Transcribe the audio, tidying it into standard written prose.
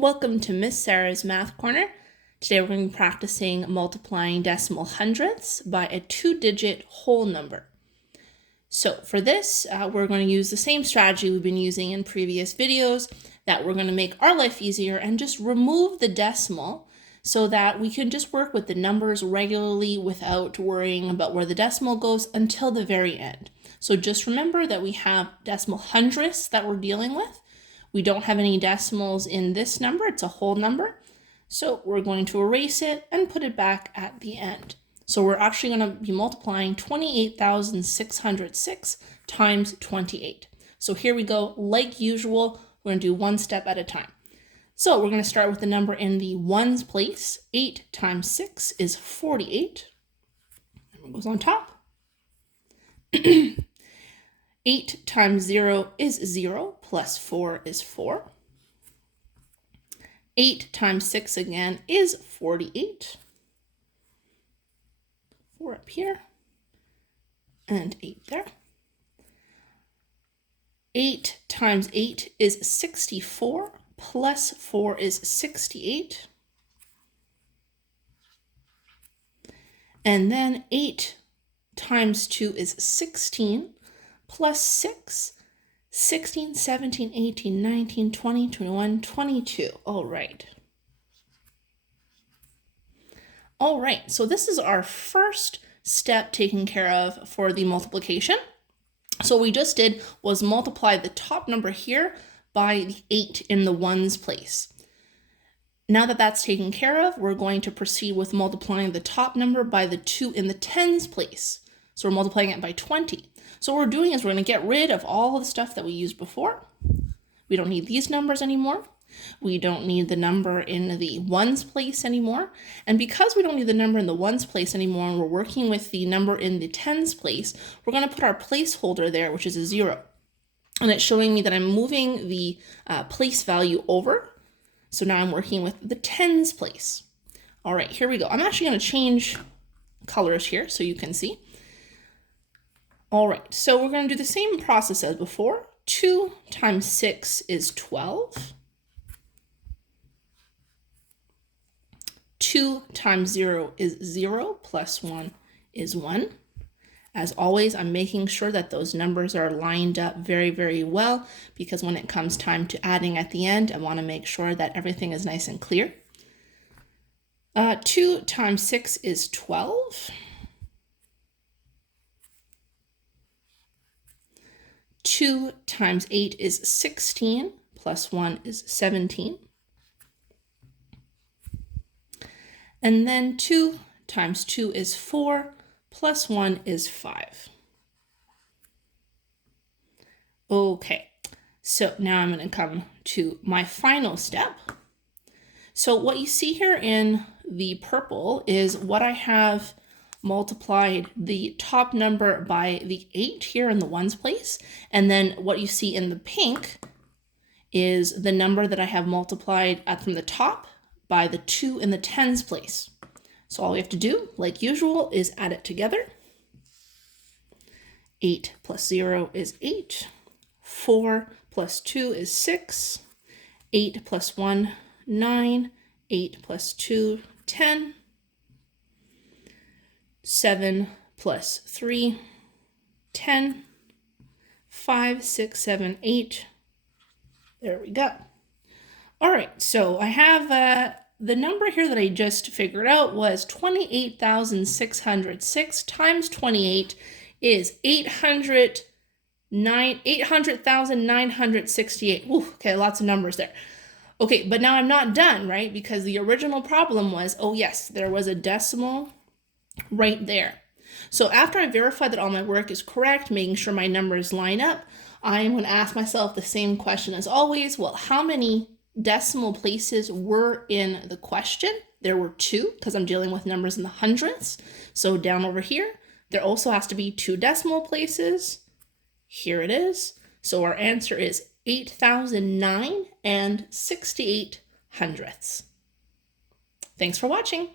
Welcome to Miss Sarah's Math Corner. Today we're going to be practicing multiplying decimal hundredths by a two-digit whole number. So for this, we're going to use the same strategy we've been using in previous videos, that we're going to make our life easier and just remove the decimal so that we can just work with the numbers regularly without worrying about where the decimal goes until the very end. So just remember that we have decimal hundredths that we're dealing with. We don't have any decimals in this number, it's a whole number. So we're going to erase it and put it back at the end. So we're actually going to be multiplying 28,606 times 28. So here we go, like usual, we're going to do one step at a time. So we're going to start with the number in the ones place. 8 times 6 is 48. That goes on top. 8 times 0 is 0, plus 4 is 4. 8 times 6 again is 48. 4 up here, and 8 there. 8 times 8 is 64, plus 4 is 68. And then 8 times 2 is 16. Plus 6, 16, 17, 18, 19, 20, 21, 22. All right. All right, so this is our first step taken care of for the multiplication. So what we just did was multiply the top number here by the 8 in the ones place. Now that that's taken care of, we're going to proceed with multiplying the top number by the 2 in the tens place. So we're multiplying it by 20. So what we're doing is we're going to get rid of all the stuff that we used before. We don't need these numbers anymore. We don't need the number in the ones place anymore. And because we don't need the number in the ones place anymore, and we're working with the number in the tens place, we're going to put our placeholder there, which is a 0. And it's showing me that I'm moving the place value over. So now I'm working with the tens place. All right, here we go. I'm actually going to change colors here so you can see. All right, so we're going to do the same process as before. 2 times 6 is 12. 2 times 0 is 0, plus 1 is 1. As always, I'm making sure that those numbers are lined up very, very well, because when it comes time to adding at the end, I want to make sure that everything is nice and clear. 2 times 6 is 12. 2 times 8 is 16, plus 1 is 17. And then 2 times 2 is 4, plus 1 is 5. Okay, so now I'm going to come to my final step. So what you see here in the purple is what I have multiplied the top number by the 8 here in the ones place, and then what you see in the pink is the number that I have multiplied from the top by the 2 in the tens place. So all we have to do, like usual, is add it together. 8 plus 0 is 8. 4 plus 2 is 6. 8 plus 1, 9. 8 plus 2, 10. 7 plus 3, 10, 5, 6, 7, 8. There we go. All right, so I have the number here that I just figured out was 28,606 times 28 is 800,968. Okay, lots of numbers there. Okay, but now I'm not done, right? Because the original problem was, oh yes, there was a decimal right there. So after I verify that all my work is correct, making sure my numbers line up, I am going to ask myself the same question as always. Well, how many decimal places were in the question? There were 2, because I'm dealing with numbers in the hundredths. So down over here, there also has to be 2 decimal places. Here it is. So our answer is 8,009 and 68 hundredths. Thanks for watching.